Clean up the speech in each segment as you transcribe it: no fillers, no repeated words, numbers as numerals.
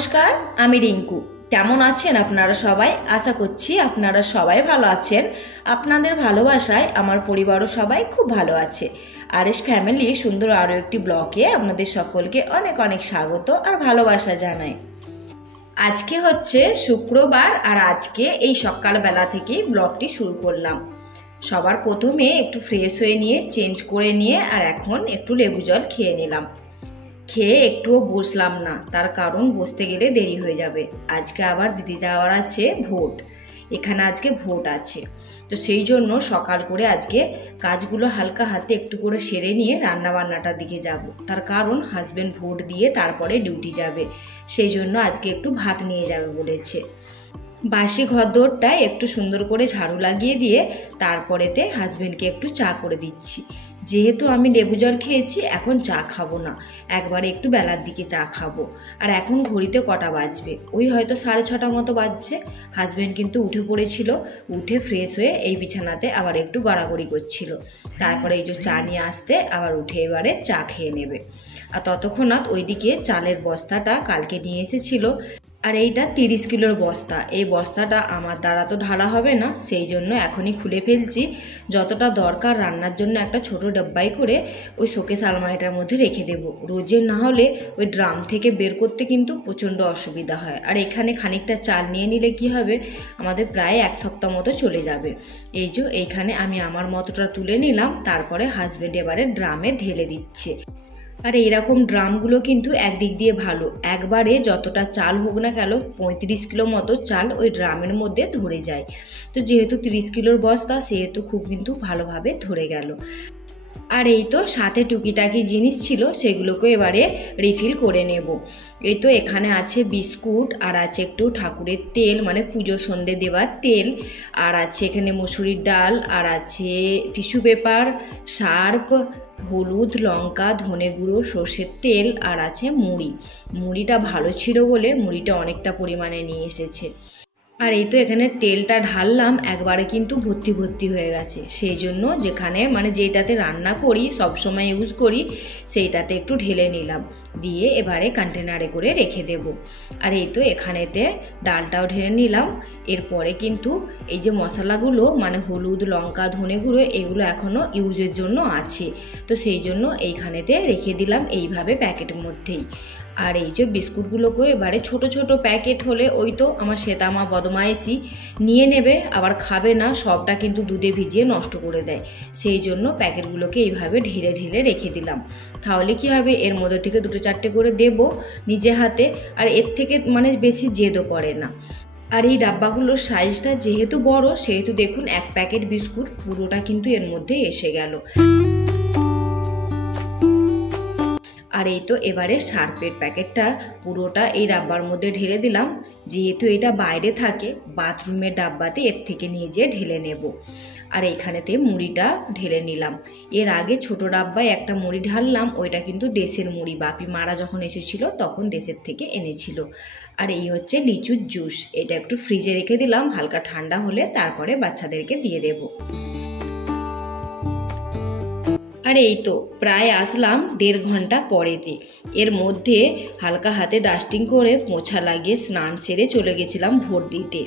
নমস্কার, আমি রিঙ্কু। কেমন আছেন আপনারা সবাই? আশা করছি আপনারা সবাই ভালো আছেন। আপনাদের ভালোবাসায় আমার পরিবারও সবাই খুব ভালো আছে। আরএস ফ্যামিলি সুন্দর আরও একটি ব্লগে আপনাদের সকলকে অনেক অনেক স্বাগত আর ভালোবাসা জানাই। আজকে হচ্ছে শুক্রবার আর আজকে এই সকালবেলা থেকেই ব্লগটি শুরু করলাম। সবার প্রথমে একটু ফ্রেশ হয়ে নিয়ে চেঞ্জ করে নিয়ে আর এখন একটু লেবু জল খেয়ে নিলাম। খেয়ে একটুও বসলাম না, তার কারণ বসতে গেলে দেরি হয়ে যাবে। আজকে আবার দিদি যাওয়ার আছে ভোট, এখানে আজকে ভোট আছে, তো সেই জন্য সকাল করে আজকে কাজগুলো হালকা হাতে একটু করে সেরে নিয়ে রান্না বান্নাটার দিকে যাব। তার কারণ হাজব্যান্ড ভোট দিয়ে তারপরে ডিউটি যাবে, সেই জন্য আজকে একটু ভাত নিয়ে যাবে বলেছে। বাসি ঘরদোরটা একটু সুন্দর করে ঝাড়ু লাগিয়ে দিয়ে তারপরেতে হাজব্যান্ডকে একটু চা করে দিচ্ছি। যেহেতু আমি লেবু জল খেয়েছি, এখন চা খাবো না, একবারে একটু বেলার দিকে চা খাবো। আর এখন ঘড়িতে কটা বাজবে, ওই হয়তো 6:30 মতো বাজছে। হাজব্যান্ড কিন্তু উঠে পড়েছিল, উঠে ফ্রেশ হয়ে এই বিছানাতে আবার একটু গড়াগড়ি করছিল। তারপরে এই যে চা নিয়ে আসতে আবার উঠে এবারে চা খেয়ে নেবে। আর ততক্ষণাৎ ওইদিকে চালের বস্তাটা কালকে নিয়ে এসেছিল, আর এইটা 30 কিলোর বস্তা। এই বস্তাটা আমার দ্বারা তো ঢালা হবে না, সেই জন্য এখনই খুলে ফেলছি। যতটা দরকার রান্নার জন্য একটা ছোট ডাব্বাই করে ওই শোকেস আলমারিটার মধ্যে রেখে দেব। রোজের না হলে ওই ড্রাম থেকে বের করতে কিন্তু প্রচণ্ড অসুবিধা হয়। আর এখানে খানিকটা চাল নিয়ে নিলে কি হবে, আমাদের প্রায় 1 সপ্তাহ মতো চলে যাবে। এই যে এইখানে আমি আমার মতোটা তুলে নিলাম, তারপরে হাজব্যান্ড এবারে ড্রামে ঢেলে দিচ্ছে। আর এইরকম ড্রামগুলো কিন্তু একদিক দিয়ে ভালো, একবারে যতটা চাল হোক না কেন 35 কিলো মতো চাল ওই ড্রামের মধ্যে ধরে যায়। তো যেহেতু 30 কিলোর বস্তা, সেহেতু খুব কিন্তু ভালোভাবে ধরে গেল। আর এই তো সাথে টুকিটাকি জিনিস ছিল, সেগুলোকে এবারে রিফিল করে নেব। এই তো এখানে আছে বিস্কুট, আর আছে একটু ঠাকুরের তেল, মানে পুজো সন্ধে দেওয়ার তেল, আর আছে এখানে মসুরির ডাল, আর আছে টিস্যু পেপার, সার্ফ, হলুদ, লঙ্কা, ধনে গুঁড়ো, সর্ষের তেল, আর আছে মুড়ি। মুড়িটা ভালো ছিল বলে মুড়িটা অনেকটা পরিমাণে নিয়ে এসেছে। আর এই তো এখানে তেলটা ঢাললাম, একবারে কিন্তু ভর্তি ভর্তি হয়ে গেছে। সেই জন্য যেখানে মানে যেটাতে রান্না করি সবসময় ইউজ করি, সেইটাতে একটু ঢেলে নিলাম, দিয়ে এবারে কন্টেনারে করে রেখে দেব। আর এই তো এখানেতে ডালটাও ঢেলে নিলাম। এরপরে কিন্তু এই যে মশলাগুলো মানে হলুদ, লঙ্কা, ধনে গুঁড়ো, এগুলো এখনও ইউজের জন্য আছে, তো সেই জন্য এইখানেতে রেখে দিলাম এইভাবে প্যাকেটের মধ্যেই। আর এই যে বিস্কুটগুলোকেও এবারে ছোট ছোট প্যাকেট হলে ওই তো আমার শ্বেতামা বদমাইশি নিয়ে নেবে, আবার খাবে না, সবটা কিন্তু দুধে ভিজিয়ে নষ্ট করে দেয়। সেই জন্য প্যাকেটগুলোকে এইভাবে ঢেলে ঢেলে রেখে দিলাম। তাহলে কি হবে, এর মধ্যে থেকে 2-4টে করে দেব নিজে হাতে, আর এর থেকে মানে বেশি জেদও করে না। আর এই ডাব্বাগুলোর সাইজটা যেহেতু বড়, সেহেতু দেখুন 1 প্যাকেট বিস্কুট পুরোটা কিন্তু এর মধ্যে এসে গেল। আর এই তো এবারে সার্ফের প্যাকেটটা পুরোটা এই ডাব্বার মধ্যে ঢেলে দিলাম। যেহেতু এটা বাইরে থাকে, বাথরুমের ডাব্বাতে এর থেকে নিয়ে যেয়ে ঢেলে নেব। আর এইখানেতে মুড়িটা ঢেলে নিলাম। এর আগে ছোট ডাব্বায় একটা মুড়ি ঢাললাম, ওইটা কিন্তু দেশের মুড়ি, বাপি মারা যখন এসেছিল তখন দেশের থেকে এনেছিল। আর এই হচ্ছে লিচুর জুস, এটা একটু ফ্রিজে রেখে দিলাম, হালকা ঠান্ডা হলে তারপরে বাচ্চাদেরকে দিয়ে দেব। আর এই তো প্রায় আসলাম 1.5 ঘন্টা পরেতে। এর মধ্যে হালকা হাতে ডাস্টিং করে মোছা লাগিয়ে স্নান সেরে চলে গেছিলাম ভোট দিতে।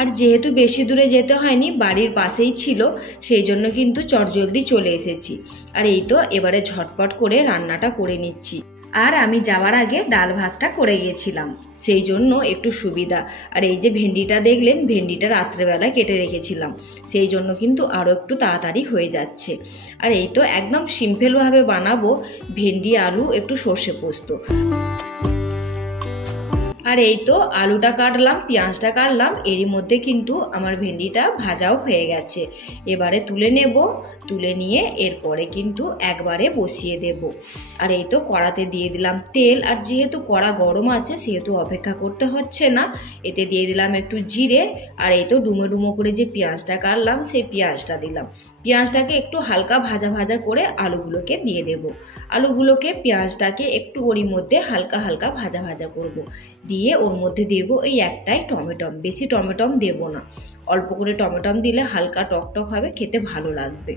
আর যেহেতু বেশি দূরে যেতে হয়নি, বাড়ির পাশেই ছিল, সেই জন্য কিন্তু চটজলদি চলে এসেছি। আর এই তো এবারে ঝটপট করে রান্নাটা করে নিচ্ছি। আর আমি যাওয়ার আগে ডাল ভাতটা করে গিয়েছিলাম, সেই জন্য একটু সুবিধা। আর এই যে ভেন্ডিটা দেখলেন, ভেন্ডিটা রাত্রেবেলায় কেটে রেখেছিলাম, সেই জন্য কিন্তু আরও একটু তাড়াতাড়ি হয়ে যাচ্ছে। আর এই তো একদম সিম্পলভাবে বানাবো, ভেন্ডি, আলু, একটু সর্ষে পোস্ত। আর এই তো আলুটা কাটলাম, পেঁয়াজটা কাটলাম, এরই মধ্যে কিন্তু আমার ভেন্ডিটা ভাজাও হয়ে গেছে। এবারে তুলে নেব, তুলে নিয়ে এরপরে কিন্তু একবারে বসিয়ে দেব। আর এই তো কড়াতে দিয়ে দিলাম তেল, আর যেহেতু কড়া গরম আছে সেহেতু অপেক্ষা করতে হচ্ছে না। এতে দিয়ে দিলাম একটু জিরে, আর এই তো ডুমো ডুমো করে যে পেঁয়াজটা কাটলাম সেই পেঁয়াজটা দিলাম। পেঁয়াজটাকে একটু হালকা ভাজা ভাজা করে আলুগুলোকে দিয়ে দেব। আলুগুলোকে পেঁয়াজটাকে একটু ওরই মধ্যে হালকা হালকা ভাজা ভাজা করব। দিয়ে ওর মধ্যে দেব এই একটাই টমেটো, বেশি টমেটো দেব না। অল্প করে টমেটম দিলে হালকা টকটক হবে, খেতে ভালো লাগবে।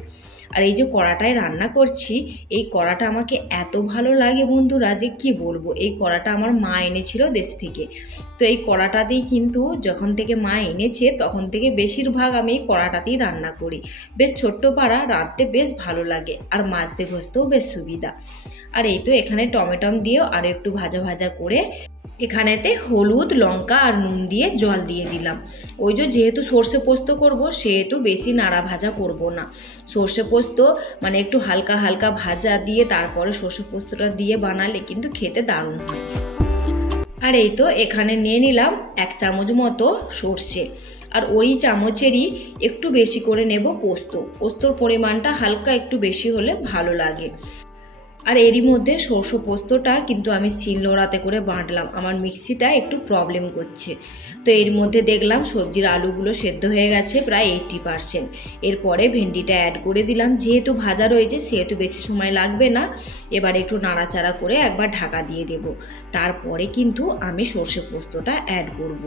আর এই যে কড়াটায় রান্না করছি, এই কড়াটা আমাকে এত ভালো লাগে বন্ধুরা যে কি বলবো। এই কড়াটা আমার মা এনেছিল দেশ থেকে। তো এই কড়াটাতেই কিন্তু যখন থেকে মা এনেছে তখন থেকে বেশিরভাগ আমি এই কড়াটাতেই রান্না করি। বেশ ছোট্ট পাড়া, রাঁধতে বেশ ভালো লাগে আর মাছতে ঘষতেও বেশ সুবিধা। আর এই তো এখানে টমেটম দিয়েও আরও একটু ভাজা ভাজা করে এখানেতে হলুদ, লঙ্কা আর নুন দিয়ে জল দিয়ে দিলাম। ওই যে যেহেতু সর্ষে পোস্ত করব সেহেতু বেশি নাড়া ভাজা করব না। সর্ষে পোস্ত মানে একটু হালকা হালকা ভাজা দিয়ে তারপরে সর্ষে পোস্তটা দিয়ে বানালে কিন্তু খেতে দারুণ হয়। আর এই তো এখানে নিয়ে নিলাম 1 চামচ মতো সর্ষে, আর ওই চামচেরই একটু বেশি করে নেব পোস্তর পরিমাণটা হালকা একটু বেশি হলে ভালো লাগে। আর এরই মধ্যে সর্ষে পোস্তটা কিন্তু আমি শিলনোড়াতে করে বাটলাম, আমার মিক্সিটা একটু প্রবলেম করছে। তো এর মধ্যে দেখলাম সবজির আলুগুলো সেদ্ধ হয়ে গেছে প্রায় 80%। এরপরে ভেন্ডিটা অ্যাড করে দিলাম, যেহেতু ভাজা রয়েছে সেহেতু বেশি সময় লাগবে না। এবার একটু নাড়াচাড়া করে একবার ঢাকা দিয়ে দেব, তারপরে কিন্তু আমি সর্ষে পোস্তটা অ্যাড করব।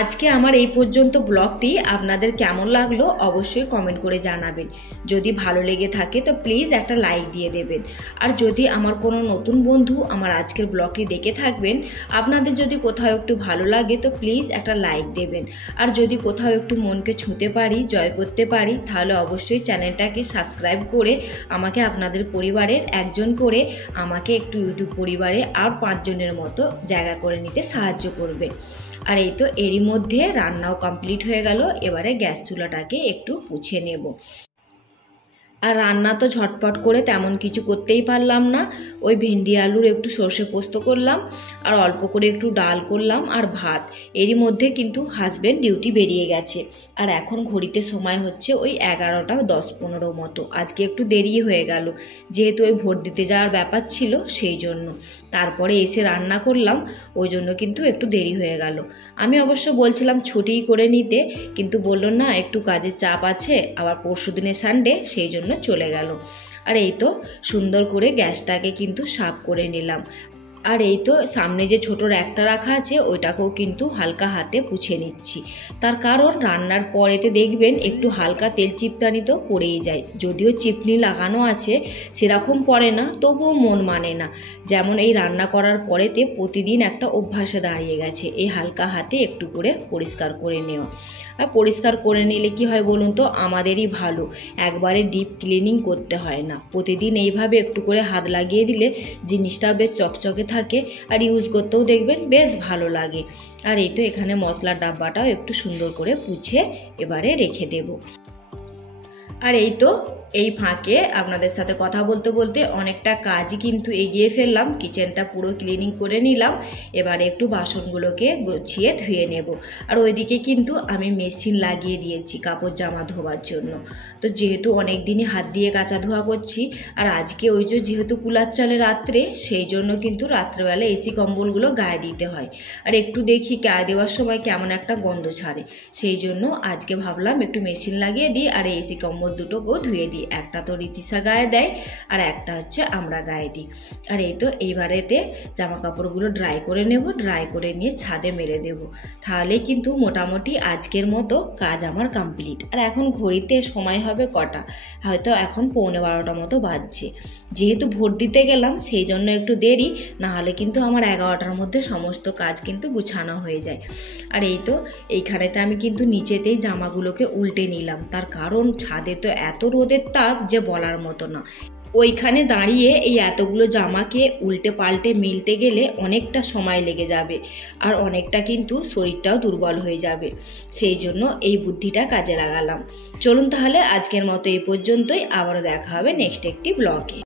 আজকে আমার এই পর্যন্ত ব্লগটি আপনাদের কেমন লাগলো অবশ্যই কমেন্ট করে জানাবেন। যদি ভালো লেগে থাকে তো প্লিজ একটা লাইক দিয়ে দেবেন। আর যদি আমার কোনো নতুন বন্ধু আমার আজকের ব্লগটি দেখে থাকবেন, আপনাদের যদি কোথাও একটু ভালো লাগে তো প্লিজ একটা লাইক দেবেন। আর যদি কোথাও একটু মনকে ছুঁতে পারি, জয় করতে পারি, তাহলে অবশ্যই চ্যানেলটাকে সাবস্ক্রাইব করে আমাকে আপনাদের পরিবারের একজন করে আমাকে একটু ইউটিউব পরিবারে আর 5 জনের মতো জায়গা করে নিতে সাহায্য করবেন। আর এই তো এরই মধ্যে রান্নাও কমপ্লিট হয়ে গেল। এবারে গ্যাস চুলাটাকে একটু পুছে নেব। আর রান্না তো ঝটপট করে তেমন কিছু করতেই পারলাম না। ওই ভেন্ডি আলুর একটু সর্ষে পোস্ত করলাম আর অল্প করে একটু ডাল করলাম আর ভাত। এরই মধ্যে কিন্তু হাজব্যান্ড ডিউটি বেরিয়ে গেছে। আর এখন ঘড়িতে সময় হচ্ছে ওই 11টা 10-15 মতো। আজকে একটু দেরি হয়ে গেল, যেহেতু ওই ভোট দিতে যাওয়ার ব্যাপার ছিল সেই জন্য। তারপরে এসে রান্না করলাম, ওই জন্য কিন্তু একটু দেরি হয়ে গেল। আমি অবশ্য বলছিলাম ছুটিই করে নিতে, কিন্তু বললো না একটু কাজের চাপ আছে, আবার পরশুদিনে সানডে, সেই জন্য চলে গেল। আর এই তো সুন্দর করে গ্যাসটাকে কিন্তু সাফ করে নিলাম। আর এই তো সামনে যে ছোট র্যাকটা রাখা আছে ওইটাকেও কিন্তু হালকা হাতে পুছে নিচ্ছি। তার কারণ রান্নার পরেতে দেখবেন একটু হালকা তেল চিপটানি তো পড়েই যায়। যদিও চিপনি লাগানো আছে সেরকম পড়ে না, তবুও মন মানে না। যেমন এই রান্না করার পরেতে প্রতিদিন একটা অভ্যাসে দাঁড়িয়ে গেছে এই হালকা হাতে একটু করে পরিষ্কার করে নেওয়া। আর পরিষ্কার করে নিলে কি হয় বলুন তো, আমাদেরই ভালো, একবারে ডিপ ক্লিনিং করতে হয় না। প্রতিদিন এইভাবে একটু করে হাত লাগিয়ে দিলে জিনিসটা বেশ চকচকে থাকে আর ইউজ করতেও দেখবেন বেশ ভালো লাগে। আর এই তো এখানে মশলার ডাব্বাটাও একটু সুন্দর করে পুছে এবারে রেখে দেব। আর এই তো এই ফাঁকে আপনাদের সাথে কথা বলতে বলতে অনেকটা কাজই কিন্তু এগিয়ে ফেললাম। কিচেনটা পুরো ক্লিনিং করে নিলাম। এবারে একটু বাসনগুলোকে গুছিয়ে ধুয়ে নেব। আর ওইদিকে কিন্তু আমি মেশিন লাগিয়ে দিয়েছি কাপড় জামা ধোয়ার জন্য। তো যেহেতু অনেক দিনই হাত দিয়ে কাচা ধোয়া করছি, আর আজকে ওই যে যেহেতু কুলার চলে রাত্রে, সেই জন্য কিন্তু রাত্রেবেলা এসি কম্বলগুলো গায়ে দিতে হয়। আর একটু দেখি গায়ে দেওয়ার সময় কেমন একটা গন্ধ ছাড়ে, সেই জন্য আজকে ভাবলাম একটু মেশিন লাগিয়ে দিই আর এই এসি কম্বল দুটোকেও ধুয়ে দিই। একটা তো ঋতিশা গায়ে দেয় আর একটা হচ্ছে আমরা গায়ে দিই। আর এই তো এইবারেতে জামা কাপড়গুলো ড্রাই করে নেব, ড্রাই করে নিয়ে ছাদে মেলে দেব। তাহলে কিন্তু মোটামুটি আজকের মতো কাজ আমার কমপ্লিট। আর এখন ঘড়িতে সময় হবে কটা, হয়তো এখন 11:15 মতো বাজছে। যেহেতু ভোট দিতে গেলাম সেই জন্য একটু দেরি, না হলে কিন্তু আমার 11টার মধ্যে সমস্ত কাজ কিন্তু গুছানো হয়ে যায়। আর এই তো এইখানেতে আমি কিন্তু নিচেতেই জামাগুলোকে উল্টে নিলাম, তার কারণ ছাদে তো এত রোদের তাপ যে বলার মতো না। ওইখানে দাঁড়িয়ে এই এতগুলো জামাকে উল্টে পাল্টে মিলতে গেলে অনেকটা সময় লেগে যাবে আর অনেকটা কিন্তু শরীরটাও দুর্বল হয়ে যাবে। সেই জন্য এই বুদ্ধিটা কাজে লাগালাম। চলুন তাহলে আজকের মতো এই পর্যন্তই, আবারও দেখা হবে নেক্সট একটি ব্লগে।